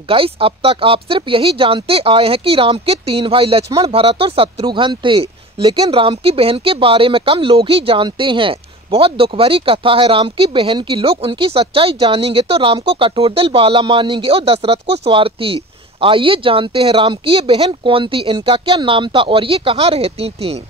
Guys, अब तक आप सिर्फ यही जानते आए हैं कि राम के 3 भाई लक्ष्मण, भरत और शत्रुघ्न थे, लेकिन राम की बहन के बारे में कम लोग ही जानते हैं। बहुत दुख भरी कथा है राम की बहन की। लोग उनकी सच्चाई जानेंगे तो राम को कठोर दिल वाला मानेंगे और दशरथ को स्वार्थी। आइए जानते हैं राम की ये बहन कौन थी, इनका क्या नाम था और ये कहाँ रहती थीं।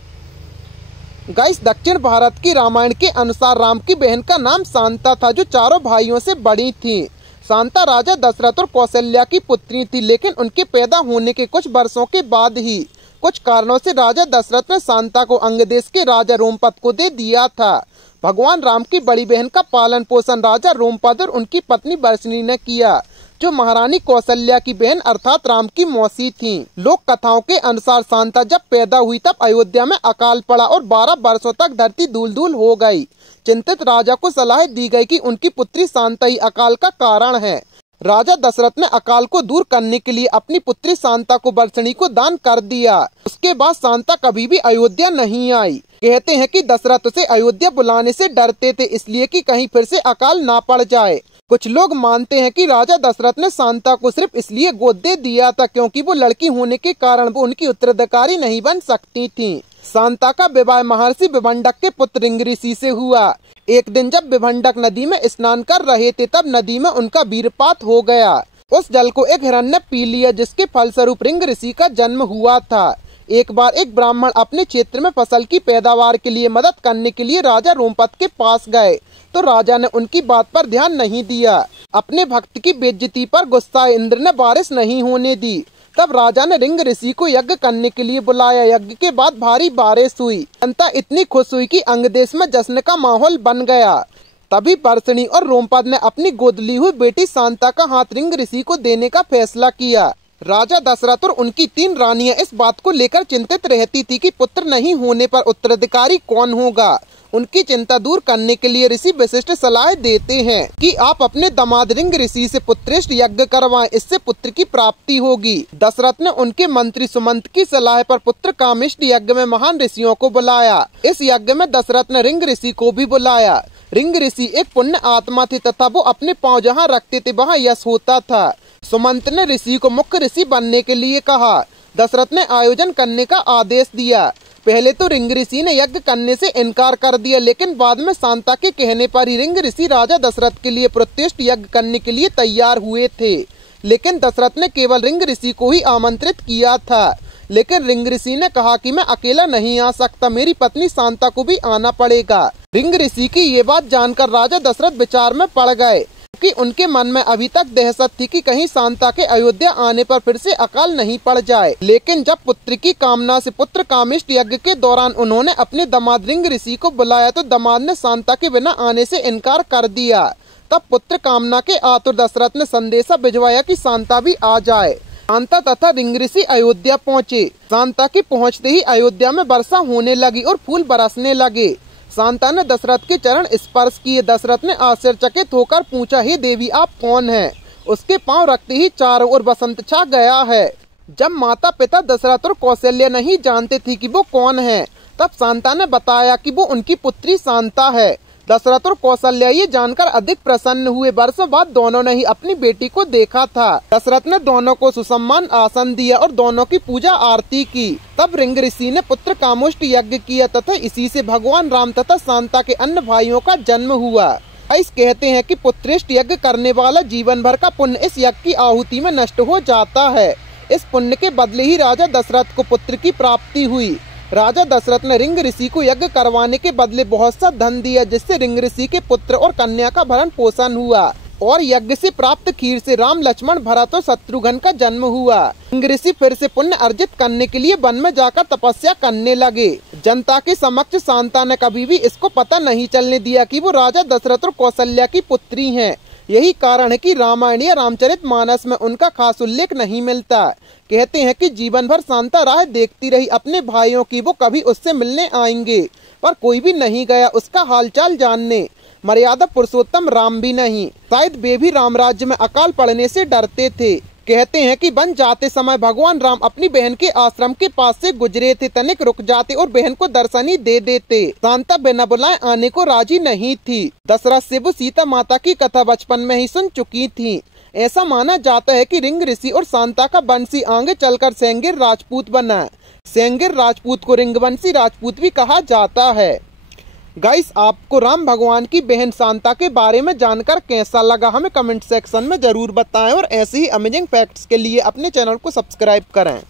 गाइस, दक्षिण भारत की रामायण के अनुसार राम की बहन का नाम शांता था, जो चारों भाइयों से बड़ी थी। शांता राजा दशरथ और कौशल्या की पुत्री थी, लेकिन उनके पैदा होने के कुछ वर्षों के बाद ही कुछ कारणों से राजा दशरथ ने शांता को अंग देश के राजा रोमपद को दे दिया था। भगवान राम की बड़ी बहन का पालन पोषण राजा रोमपद और उनकी पत्नी वर्षिणी ने किया, जो महारानी कौशल्या की बहन अर्थात राम की मौसी थीं। लोक कथाओं के अनुसार शांता जब पैदा हुई तब अयोध्या में अकाल पड़ा और 12 वर्षों तक धरती धूल धूल हो गई। चिंतित राजा को सलाह दी गई कि उनकी पुत्री शांता ही अकाल का कारण है। राजा दशरथ ने अकाल को दूर करने के लिए अपनी पुत्री शांता को वर्षिणी को दान कर दिया। उसके बाद शांता कभी भी अयोध्या नहीं आई। कहते हैं कि दशरथ उसे अयोध्या बुलाने से डरते थे, इसलिए कि कहीं फिर से अकाल ना पड़ जाए। कुछ लोग मानते हैं कि राजा दशरथ ने शांता को सिर्फ इसलिए गोद दे दिया था क्योंकि वो लड़की होने के कारण वो उनकी उत्तराधिकारी नहीं बन सकती थीं। शांता का विवाह महर्षि विभंडक के पुत्र रिंग ऋषि से हुआ। एक दिन जब विभंडक नदी में स्नान कर रहे थे तब नदी में उनका वीरपात हो गया। उस जल को एक हिरण ने पी लिया, जिसके फलस्वरूप रिंग ऋषि का जन्म हुआ था। एक बार एक ब्राह्मण अपने क्षेत्र में फसल की पैदावार के लिए मदद करने के लिए राजा रोमपद के पास गए, तो राजा ने उनकी बात पर ध्यान नहीं दिया। अपने भक्त की बेइज्जती पर गुस्सा इंद्र ने बारिश नहीं होने दी। तब राजा ने रिंग ऋषि को यज्ञ करने के लिए बुलाया। यज्ञ के बाद भारी बारिश हुई। जनता इतनी खुश हुई कि अंग देश में जश्न का माहौल बन गया। तभी वर्षिणी और रोमपद ने अपनी गोद ली हुई बेटी शांता का हाथ रिंग ऋषि को देने का फैसला किया। राजा दशरथ और उनकी 3 रानियां इस बात को लेकर चिंतित रहती थी कि पुत्र नहीं होने पर उत्तराधिकारी कौन होगा। उनकी चिंता दूर करने के लिए ऋषि वशिष्ठ सलाह देते हैं कि आप अपने दामाद रिंग ऋषि से पुत्रेष्ट यज्ञ करवाएं, इससे पुत्र की प्राप्ति होगी। दशरथ ने उनके मंत्री सुमंत की सलाह पर पुत्र कामेष्ट यज्ञ में महान ऋषियों को बुलाया। इस यज्ञ में दशरथ ने रिंग ऋषि को भी बुलाया। रिंग ऋषि एक पुण्य आत्मा थे तथा वो अपने पांव जहाँ रखते थे वहाँ यश होता था। सुमंत ने ऋषि को मुख्य ऋषि बनने के लिए कहा। दशरथ ने आयोजन करने का आदेश दिया। पहले तो रिंग ऋषि ने यज्ञ करने से इनकार कर दिया, लेकिन बाद में शांता के कहने पर ही रिंग ऋषि राजा दशरथ के लिए प्रतिष्ठ यज्ञ करने के लिए तैयार हुए थे। लेकिन दशरथ ने केवल रिंग ऋषि को ही आमंत्रित किया था। लेकिन रिंग ऋषि ने कहा कि मैं अकेला नहीं आ सकता, मेरी पत्नी शांता को भी आना पड़ेगा। रिंग ऋषि की ये बात जानकर राजा दशरथ विचार में पड़ गए कि उनके मन में अभी तक दहशत थी कि कहीं शांता के अयोध्या आने पर फिर से अकाल नहीं पड़ जाए। लेकिन जब पुत्र की कामना से पुत्र कामेष्ट यज्ञ के दौरान उन्होंने अपने दामाद रिंग ऋषि को बुलाया तो दामाद ने शांता के बिना आने से इनकार कर दिया। तब पुत्र कामना के आतुर दशरथ ने संदेशा भिजवाया कि शांता भी आ जाए। शांता तथा रिंग ऋषि अयोध्या पहुँचे। शांता के पहुँचते ही अयोध्या में वर्षा होने लगी और फूल बरसने लगे। शांता ने दशरथ के चरण स्पर्श किए। दशरथ ने आश्चर्यचकित होकर पूछा, हे देवी, आप कौन हैं? उसके पांव रखते ही चारों ओर बसंत छा गया है। जब माता पिता दशरथ और कौशल्या नहीं जानते थे कि वो कौन है, तब शांता ने बताया कि वो उनकी पुत्री शांता है। दशरथ और कौशल्या ये जानकर अधिक प्रसन्न हुए। वर्षों बाद दोनों ने ही अपनी बेटी को देखा था। दशरथ ने दोनों को सुसम्मान आसन दिया और दोनों की पूजा आरती की। तब रिंग ऋषि ने पुत्र कामेष्ट यज्ञ किया तथा इसी से भगवान राम तथा शांता के अन्य भाइयों का जन्म हुआ। ऐसे कहते हैं कि पुत्रेष्ट यज्ञ करने वाला जीवन भर का पुण्य इस यज्ञ की आहुति में नष्ट हो जाता है। इस पुण्य के बदले ही राजा दशरथ को पुत्र की प्राप्ति हुई। राजा दशरथ ने रिंग ऋषि को यज्ञ करवाने के बदले बहुत सा धन दिया, जिससे रिंग ऋषि के पुत्र और कन्या का भरण पोषण हुआ और यज्ञ से प्राप्त खीर से राम, लक्ष्मण, भरत और शत्रुघ्न का जन्म हुआ। रिंग ऋषि फिर से पुण्य अर्जित करने के लिए वन में जाकर तपस्या करने लगे। जनता के समक्ष शांता ने कभी भी इसको पता नहीं चलने दिया कि वो राजा दशरथ और कौशल्या की पुत्री हैं। यही कारण है कि रामायण या रामचरितमानस में उनका खास उल्लेख नहीं मिलता। कहते हैं कि जीवन भर शांता राह देखती रही अपने भाइयों की, वो कभी उससे मिलने आएंगे, पर कोई भी नहीं गया उसका हालचाल जानने। मर्यादा पुरुषोत्तम राम भी नहीं, शायद वे भी राम राज्य में अकाल पड़ने से डरते थे। कहते हैं कि वन जाते समय भगवान राम अपनी बहन के आश्रम के पास से गुजरे थे। तनिक रुक जाते और बहन को दर्शन ही दे देते। शांता बिना बुलाए आने को राजी नहीं थी। दशरथ से वो सीता माता की कथा बचपन में ही सुन चुकी थी। ऐसा माना जाता है कि रिंग ऋषि और शांता का वंशी आगे चलकर सेंगिर राजपूत बना। सेंगिर राजपूत को रिंगवंशी राजपूत भी कहा जाता है। गाइस, आपको राम भगवान की बहन शांता के बारे में जानकर कैसा लगा हमें कमेंट सेक्शन में जरूर बताएं और ऐसे ही अमेजिंग फैक्ट्स के लिए अपने चैनल को सब्सक्राइब करें।